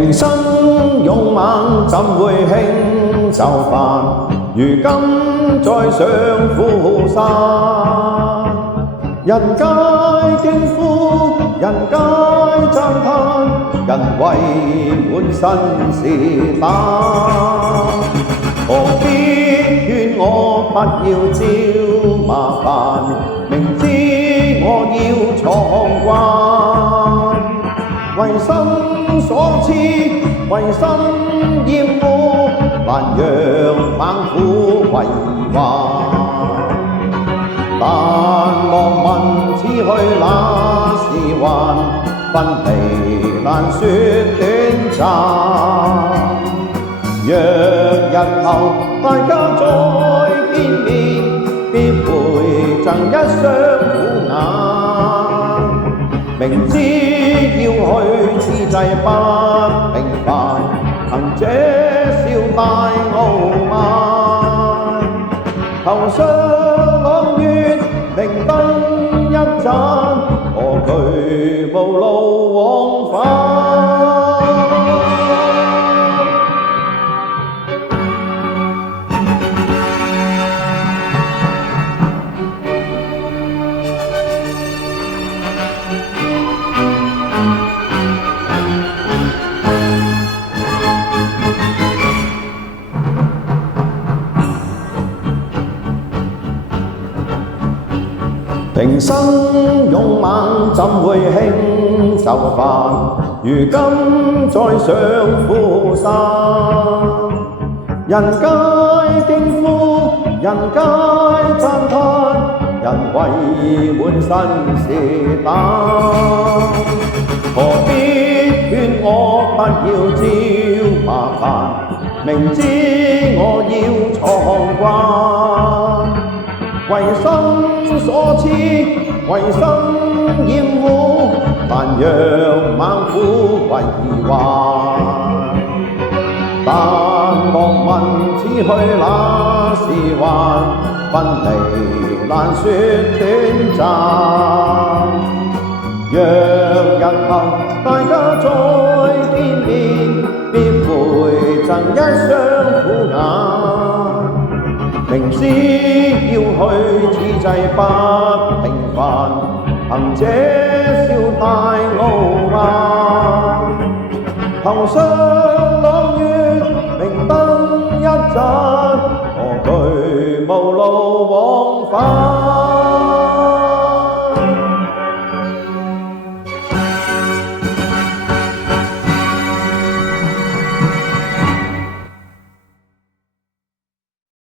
平生勇猛怎會輕就範？如今再上苦山，人皆驚呼，人皆讚歎，人為滿身是膽。何必勸我不要招麻煩？明知我要闖關，為心所痴，為心厭惡，難讓猛虎為患。但莫問此去那時還，分離難說短暫。若日後大家再見面，必會贈一雙虎眼。明知要去此際不平凡，行這笑帶傲慢。頭上朗月，明燈一盞，何懼無路往返？平生勇猛怎會輕就範？如今再上苦山，人皆驚呼，人皆讚歎，人為滿身是膽。何必勸我不要招麻煩？明知我要闖關，為心所痴，為心厭惡，難讓猛虎為患。但莫問此去那時還，分離難說短暫。若日後大家再見面，必會贈一雙虎眼。明知要去此際不平凡，行這笑帶傲慢。頭上朗月，明燈一盞，何懼無路往返？